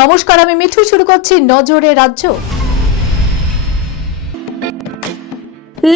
নমস্কার, আমি মিঠু। শুরু করছি নজরে রাজ্য।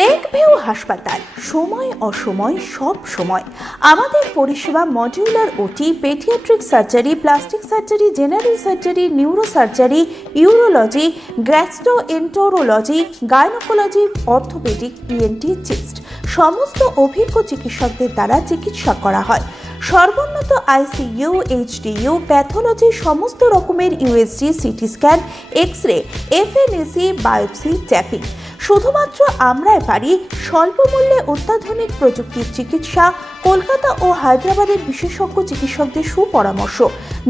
লেক ভিউ হাসপাতাল, সময় অসময় সব সময় আমাদের পরিষেবা modular OT, paediatric surgery, plastic surgery, general surgery, neuro surgery, urology, gastroenterology, gynaecology, orthopaedic, ENT, chest সমস্ত অভিজ্ঞ চিকিৎসকদের দ্বারা চিকিৎসা করা হয়। সর্বোন্নত আইসিইউ, এইচডিইউ, প্যাথোলজি, সমস্ত রকমের USG, CT scan, X ray, FNAC, biopsy, tapping. শুধুমাত্র আমরাই পারি স্বল্প মূল্যে অত্যাধুনিক প্রযুক্তির চিকিৎসা, কলকাতা ও হায়দ্রাবাদের বিশেষজ্ঞ চিকিৎসকদের সুপরামর্শ,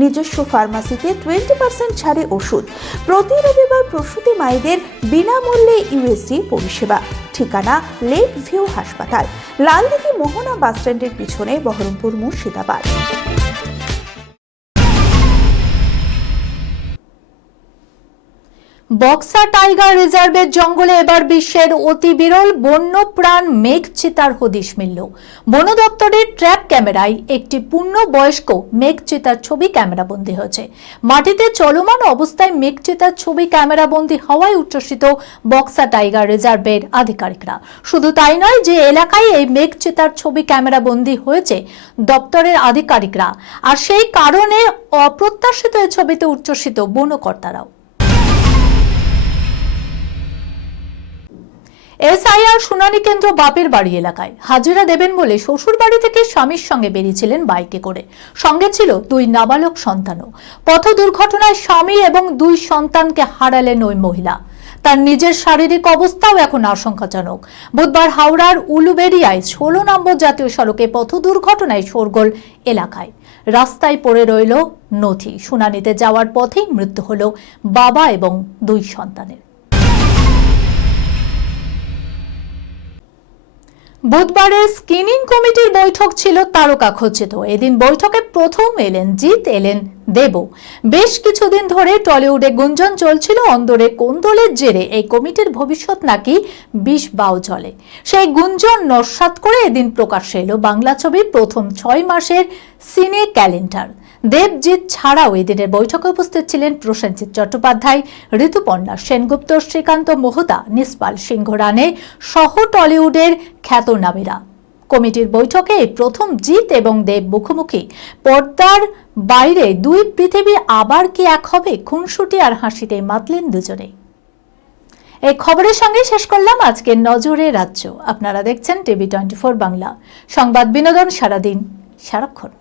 নিজস্ব ফার্মাসিতে 20% ছাড়ে ওষুধ, প্রতি রবিবার প্রসূতি মায়েদের বিনামূল্যে ইউএসজি পরিষেবা। ঠিকানা লেক ভিউ হাসপাতাল, লালদিঘি মোহনা বাসস্ট্যান্ডের পিছনে, বহরমপুর, মুর্শিদাবাদ। বক্সা টাইগার রিজার্ভের জঙ্গলে এবার বিশ্বের অতি বিরল বন্যপ্রাণ মেঘ চিতার হদিশ মিলল। বন দপ্তরের ট্র্যাপ ক্যামেরায় একটি পূর্ণবয়স্ক মেঘ চিতার ছবি ক্যামেরাবন্দি হয়েছে। মাটিতে চলমান অবস্থায় মেঘ চিতার ছবি ক্যামেরাবন্দি হওয়ায় উচ্ছ্বসিত বক্সা টাইগার রিজার্ভের আধিকারিকরা। শুধু তাই নয়, যে এলাকায় এই মেঘ চিতার ছবি ক্যামেরাবন্দি হয়েছে দপ্তরের আধিকারিকরা, আর সেই কারণে অপ্রত্যাশিত এই ছবিতে উচ্ছ্বসিত বনকর্তারাও। এসআইআর শুনানি কেন্দ্র বাপের বাড়ি এলাকায় হাজিরা দেবেন বলে শ্বশুর বাড়ি থেকে স্বামীর সঙ্গে বেরিয়েছিলেন বাইকে করে। সঙ্গে ছিল 2 নাবালক সন্তানও। পথ দুর্ঘটনায় স্বামী এবং 2 সন্তানকে হারালেন ওই মহিলা। তার নিজের শারীরিক অবস্থাও এখন আশঙ্কাজনক। বুধবার হাওড়ার উলুবেড়িয়ায় 16 নম্বর জাতীয় সড়কে পথ দুর্ঘটনায় শোরগোল এলাকায়। রাস্তায় পড়ে রইল নথি। শুনানিতে যাওয়ার পথেই মৃত্যু হলো বাবা এবং 2 সন্তানের। বুধবারের স্ক্রিনিং কমিটির বৈঠক ছিল তারকা খচিত। এদিন বৈঠকে প্রথম এলেন জিৎ, এলেন দেব। বেশ কিছুদিন ধরে টলিউডে গুঞ্জন চলছিল অন্দরে কোন্দলের জেরে এই কমিটির ভবিষ্যৎ নাকি বিষ বাও চলে। সেই গুঞ্জন নস্যাৎ করে এদিন প্রকাশ্যে এলো বাংলা ছবির প্রথম 6 মাসের সিনে ক্যালেন্ডার। দেবজিৎ ছাড়াও এদিনের বৈঠকে উপস্থিত ছিলেন প্রসেনজিৎ চট্টোপাধ্যায়, ঋতুপর্ণা সেনগুপ্ত, শ্রীকান্ত মোহতা, নিষ্পাল সিংহ রানে সহ টলিউডের খ্যাতনামীরা। কমিটির বৈঠকে প্রথম জিৎ এবং দেব মুখোমুখি। পর্দার বাইরে 2 পৃথিবী আবার কি এক হবে? খুনসুটি আর হাসিতে মাতলেন দুজনেই। এই খবরের সঙ্গে শেষ করলাম আজকের নজরে রাজ্য। আপনারা দেখছেন টিভি 24 বাংলা, সংবাদ বিনোদন সারাদিন সারাক্ষণ।